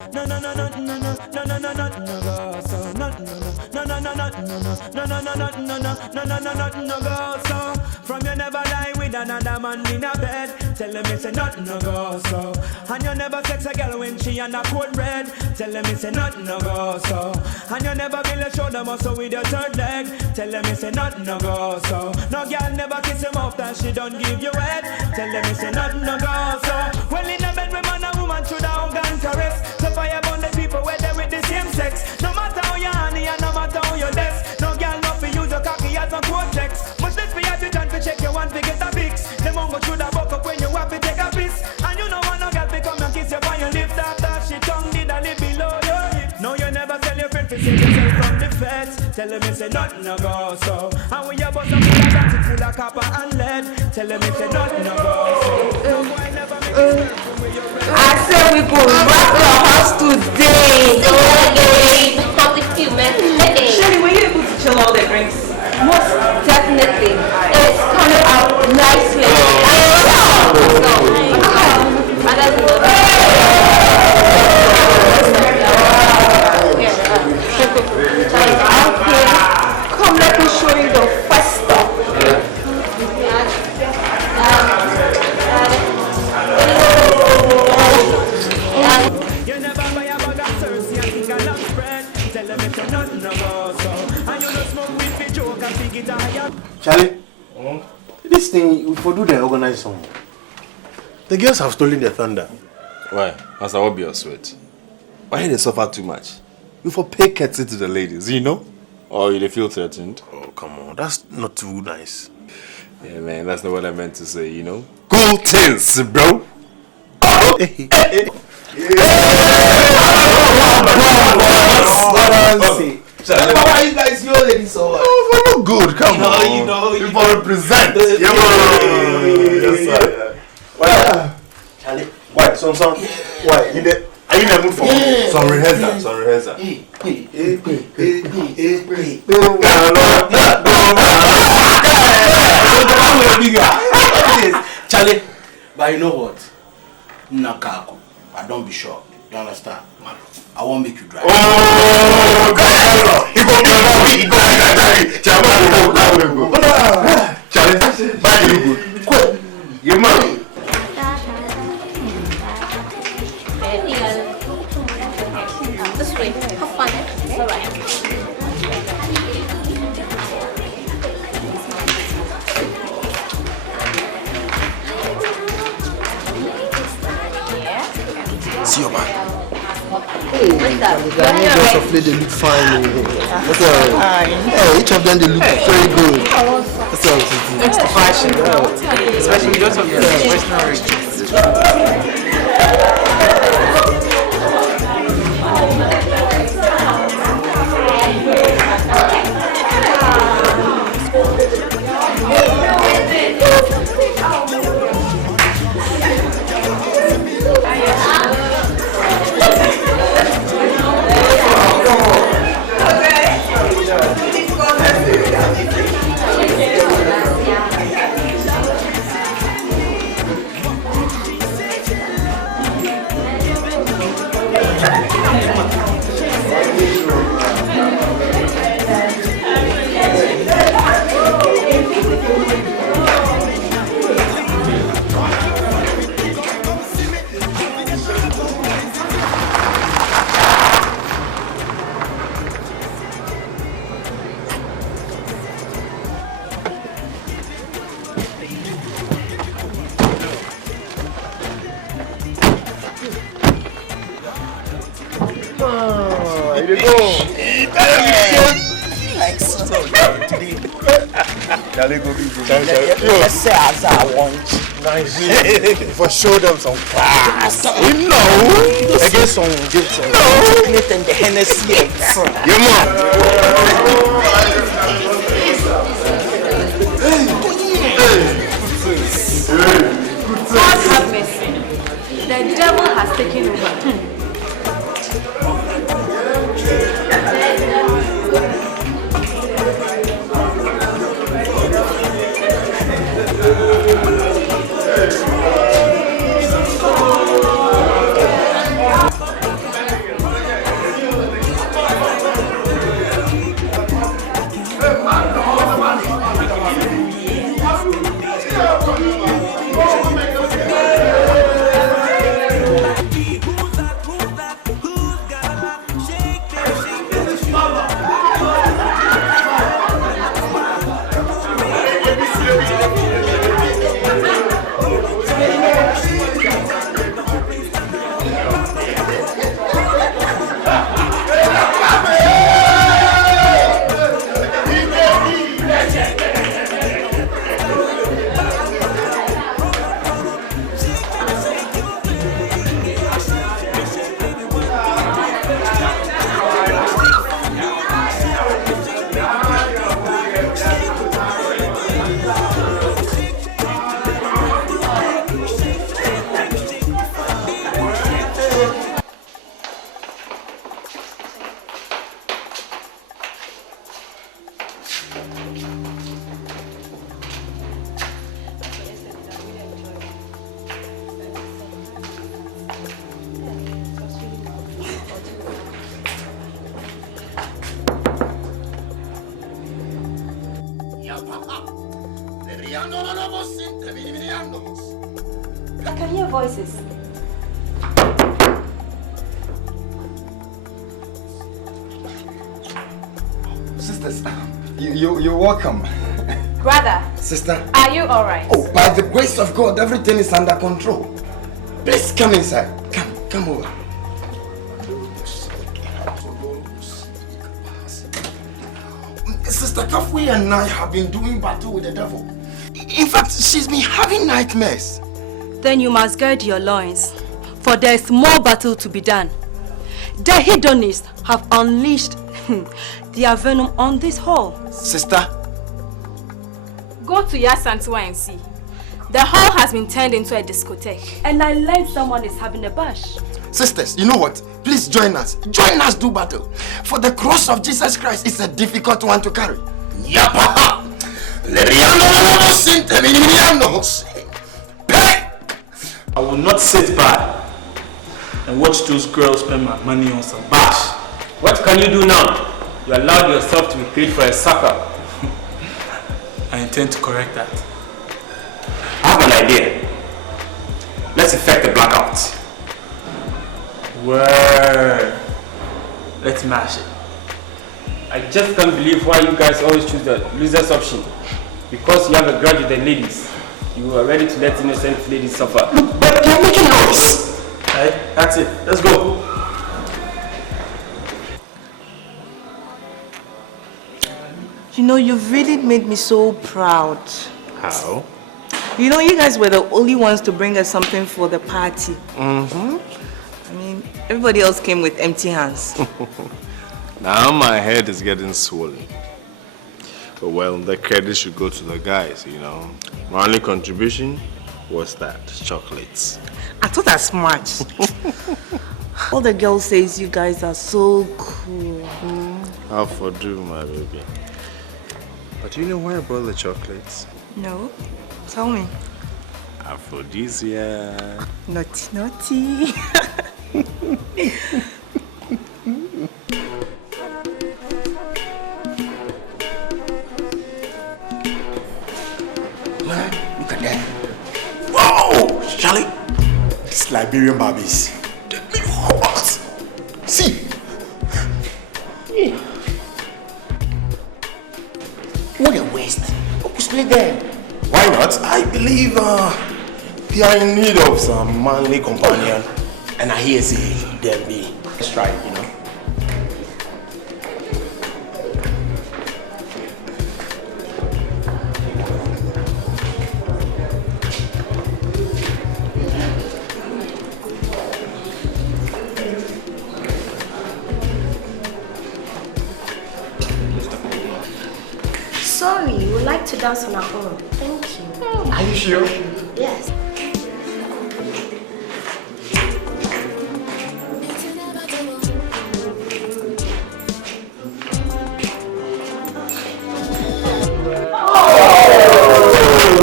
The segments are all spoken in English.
No no no no no no no no no no no go so no no no no no no no no no no no no no no no no go so from you never lie with another man in a bed tell them it's a nothing no go so and you never sex a girl when she on a cold bread tell them it's a nothing no go so and you never build a shoulder muscle with your third leg tell them it's a nothing no go so no girl never kiss him off that she don't give you head tell them it's a nothing no go so well in a bed with man and woman should have organ caress so fire burn the people where they with the same sex no matter how you honey and no matter how you less no girl no for use your cocky as a cortex much less for you to try to check your one to get a fix them won't go through the buck up when you have to take a piss and you know want no girl to come and kiss you on your lips after she tongue did a live below your hip no you never tell your friend to save yourself from the feds tell them it's a nothing no go so and when you bust up full of gas full of copper and lead tell them it's a nothing no go so no boy never make it from where you're ready. I said we could rock your house today. Shelly, were you able to chill all the drinks? Most definitely. It's coming out nicely. Come, let me show you the first stop. You never buy a bag of Cersei and think I love spread. Tell them it's a nothing no go so. And you don't smoke weed for joke and think it's a higher. Charlie, this thing, we for do the organize song. The girls have stolen the thunder. Why? As I will be your sweat. Why they suffer too much? We for pay courtesy to the ladies, you know? Or you they feel threatened? Oh, come on. That's not too nice. Yeah, man, that's not what I meant to say, you know? Cool things, bro! Why you guys your lady so much? Oh, we're not good. Come on. You know. We for represent. Yeah, yes, sir. Why? Charlie. Why? Son. Why? You there? Are you in the mood for some rehearsal? Some rehearsal. Charlie, but you know what? Nakaku. I don't be shocked. You understand? I won't make you drive. Oh, God! He go Charlie, buy you good. Quick, you man. This way. Have fun. It's alright. See your man. What's that? Just of lady look fine. That's all. Hey, each of them they look very good. That's all. It's the fashion, especially because of your personal restrictions. Let's say as I want. For show them some class. You know. Against some gifts. No. Anything the Hennessy. Yeah, man. God have mercy. The devil has taken over. voices. Sisters, you're welcome. Brother. Sister. Are you alright? Oh, by the grace of God, everything is under control. Please come inside. Come over. Sister Kafui and I have been doing battle with the devil. In fact, she's been having nightmares. Then you must gird your loins, for there is more battle to be done. The hedonists have unleashed their venom on this hall. Sister, Go to Yasantua and see. The hall has been turned into a discotheque. And I learned someone is having a bash. sisters, you know what? Please join us. Join us do battle. For the cross of Jesus Christ is a difficult one to carry. Yapa! I will not sit by and watch those girls spend my money on some bash. What can you do now? You allowed yourself to be paid for a sucker. I intend to correct that. I have an idea. Let's effect a blackout. Word. Let's mash it. I just can't believe why you guys always choose the loser's option. Because you have a grudge with the ladies. You are ready to let innocent ladies suffer. But you're making noise. Alright, that's it. Let's go. You know, you've really made me so proud. How? You know, you guys were the only ones to bring us something for the party. Mm-hmm. I mean, everybody else came with empty hands. Now my head is getting swollen. But well, the credit should go to the guys, you know. My only contribution was that, chocolates. I thought as much. All the girls says you guys are so cool. How for do, my baby. But do you know why I brought the chocolates? No? Tell me. Aphrodisiac. Naughty, naughty. Man, look at that. Whoa! Charlie! These Liberian Barbies. They make me hot! See! What a waste. Who's split there? Why not? I believe they are in need of some manly companion. And I hear say they'll be strike, you know. Sorry, we would like to dance on our own. Thank you. Are you sure? Yes.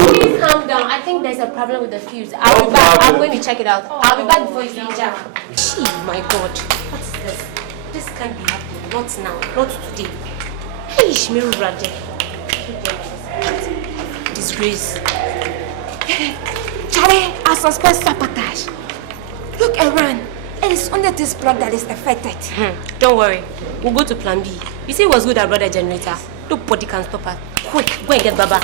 Please calm down. I think there's a problem with the fuse. I'll be back. I'm going to check it out. I'll be back before you finish up. Gee, my God. What's this? This can't be happening. Not now. Not today. Hey, Shmiru Raja. Disgrace. Charlie, I suspect sabotage. Look around. It is only this plug that is affected. Don't worry. We'll go to plan B. You see what's good about the generator? Nobody can stop us. Quick, go and get Baba.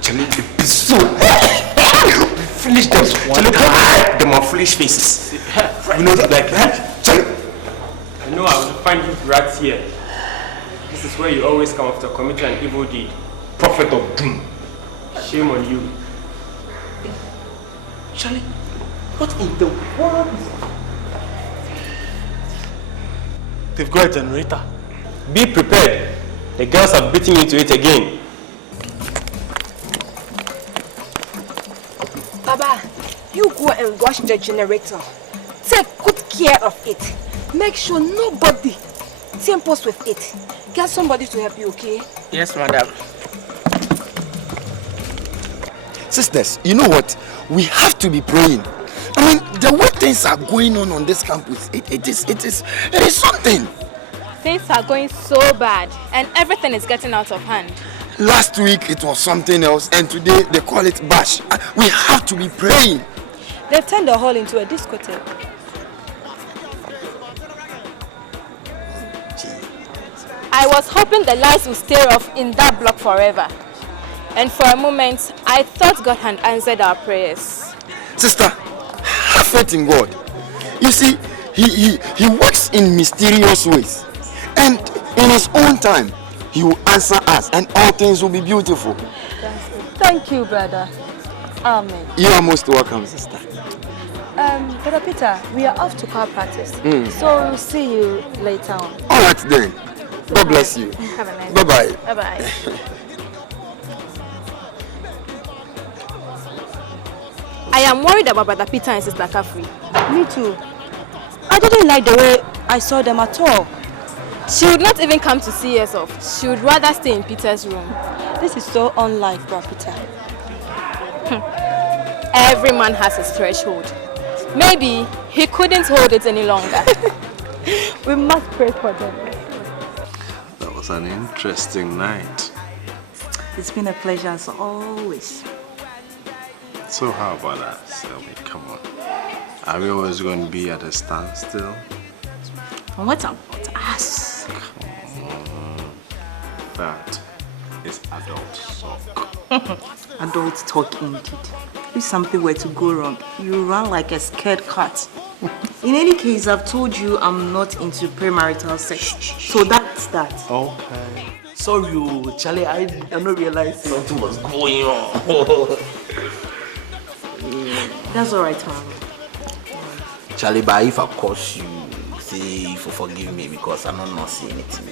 Charlie, be so. Finish them. Look at them are foolish faces. You know that like that? Charlie. I know I will find you rats here. This is where you always come after committing an evil deed. Prophet of doom. Shame on you. Charlie, what in the world? They've got a generator. Be prepared. The girls have beaten you to it again. Baba, you go and wash the generator. Take good care of it. Make sure nobody tampers with it. Get somebody to help you, okay? Yes, madam. Sisters, you know what? We have to be praying. I mean, the way things are going on this campus, it is something. Things are going so bad and everything is getting out of hand. Last week it was something else and today they call it bash. We have to be praying. They've turned the hall into a discotheque. I was hoping the lights would stay off in that block forever. And for a moment, I thought God had answered our prayers. Sister, have faith in God. You see, he works in mysterious ways. And in his own time, he will answer us and all things will be beautiful. Thank you, brother. Amen. You are most welcome, sister. Brother Peter, we are off to choir practice. So we'll see you later on. All right then. God bless you. Have a nice Bye-bye. day. Bye-bye. I am worried about Brother Peter and Sister Kafri. Me too. I didn't like the way I saw them at all. She would not even come to see us off. She would rather stay in Peter's room. This is so unlike Brother Peter. Every man has his threshold. Maybe he couldn't hold it any longer. We must pray for them. That was an interesting night. It's been a pleasure as always. So how about that, Selmy? Come on. Are we always going to be at a standstill? And what about us? Come on. That is adult talk. Adult talk indeed. If something were to go wrong, you run like a scared cat. In any case, I've told you I'm not into premarital sex. So that's that. Okay. Sorry, Charlie, I don't realize something was going on. That's alright, man. Charlie, but if I curse you, say if you forgive me because I'm not saying anything.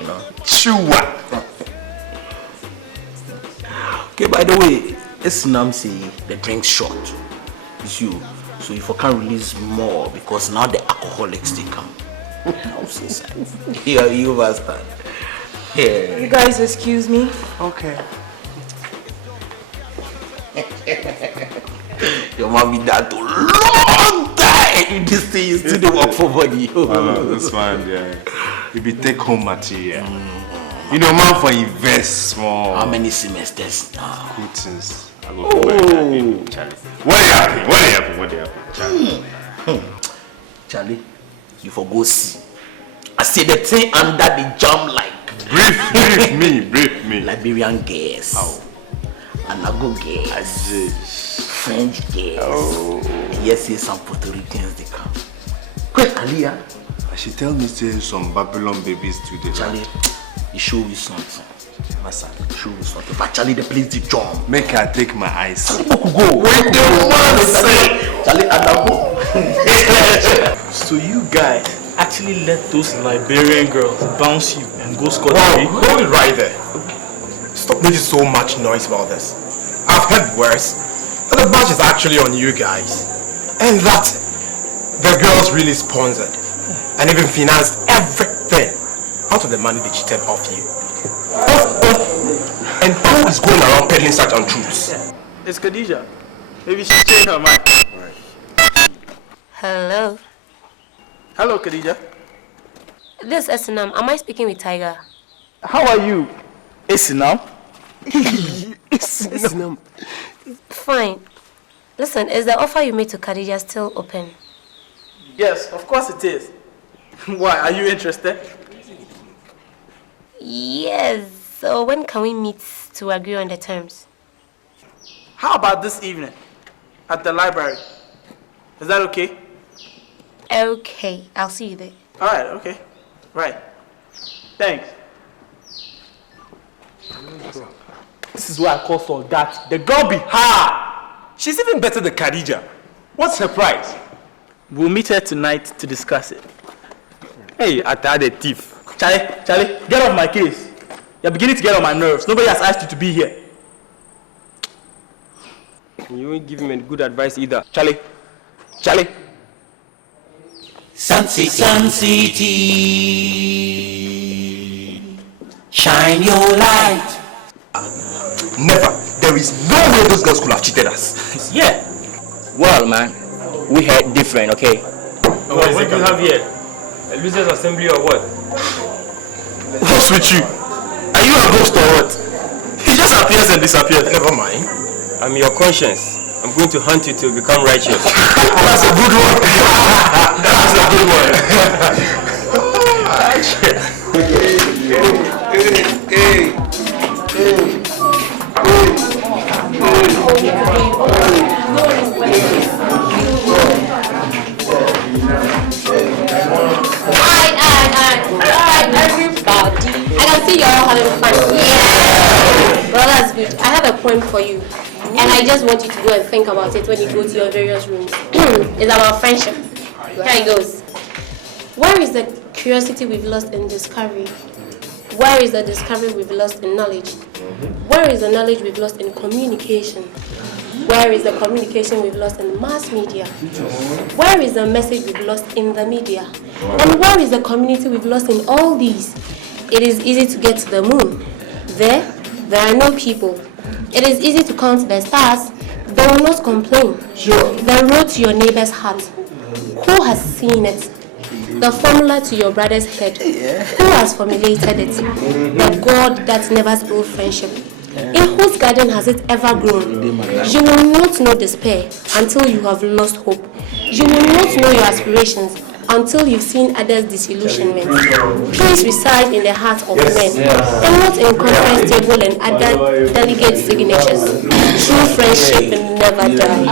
You know? Sure. Okay, by the way, it's Nam say the drink's short. It's you. So if I can't release more because now the alcoholics they come. Yeah, you understand. Yeah. You guys excuse me? Okay. Your mommy that too long time. This thing is still the work for body. No, that's fine, yeah. It be take home material. You know, man, for invest small. How many semesters now? Good things. I go for Charlie. What happened? Charlie? Charlie, you for go see. I see the thing under the jam like. Brief me. Liberian girls. Oh. Anago girls. French girls. Oh. Yes, some Puerto Ricans they come. Quick, Aliyah. She tell me say some Babylon babies today. Charlie, you show you something. Massa, show you something. But Charlie, the place the jump. Make her take my eyes. Go. Wait the man say. Charlie, Anago. So you guys actually let those Liberian girls bounce you and go scot-free? Hold it right there. Stop making so much noise about this. I've heard worse. That the badge is actually on you guys. And that the girls really sponsored and even financed everything out of the money they cheated off you. And who is going around peddling such untruths? It's Khadija. Maybe she changed her mind. Hello. Hello, Khadija. This is Esinam. Am I speaking with Tiger? How are you? Esinam? Esinam. Fine. Listen, is the offer you made to Khadija still open? Yes, of course it is. Why? Are you interested? Yes. So when can we meet to agree on the terms? How about this evening at the library? Is that okay? Okay, I'll see you there. All right, okay. Right. Thanks. This is why I call for that. The girl be hard. She's even better than Khadija. What's her price? We'll meet her tonight to discuss it. Hey, Ata the thief. Charlie, get off my case. You're beginning to get on my nerves. Nobody has asked you to be here. You won't give him any good advice either. Charlie. Sun City, shine your light. Never. There is no way those girls could have cheated us. Yeah. Well, man, we heard different, okay? What do you have here? A losers assembly or what? What's with you? Are you a ghost or what? He just appears and disappears. Never mind. I'm your conscience. I'm going to hunt you till you become righteous. That's a good one. That's a good one. Alright, everybody. I can see you're all having fun. Yeah. Well, that's good. I have a point for you. And I just want you to go and think about it when you go to your various rooms. It's about friendship. Here it goes. Where is the curiosity we've lost in discovery? Where is the discovery we've lost in knowledge? Where is the knowledge we've lost in communication? Where is the communication we've lost in mass media? Where is the message we've lost in the media? And where is the community we've lost in all these? It is easy to get to the moon. There are no people. It is easy to count the stars. They will not complain. Sure. The road to your neighbor's heart. Who has seen it? The formula to your brother's head. Who has formulated it? The God that never spilled friendship. In whose garden has it ever grown? You will not know despair until you have lost hope. You will not know your aspirations until you've seen others' disillusionment. Peace resides in the heart of men, and not in conference table and other delegate signatures. True friendship will never die.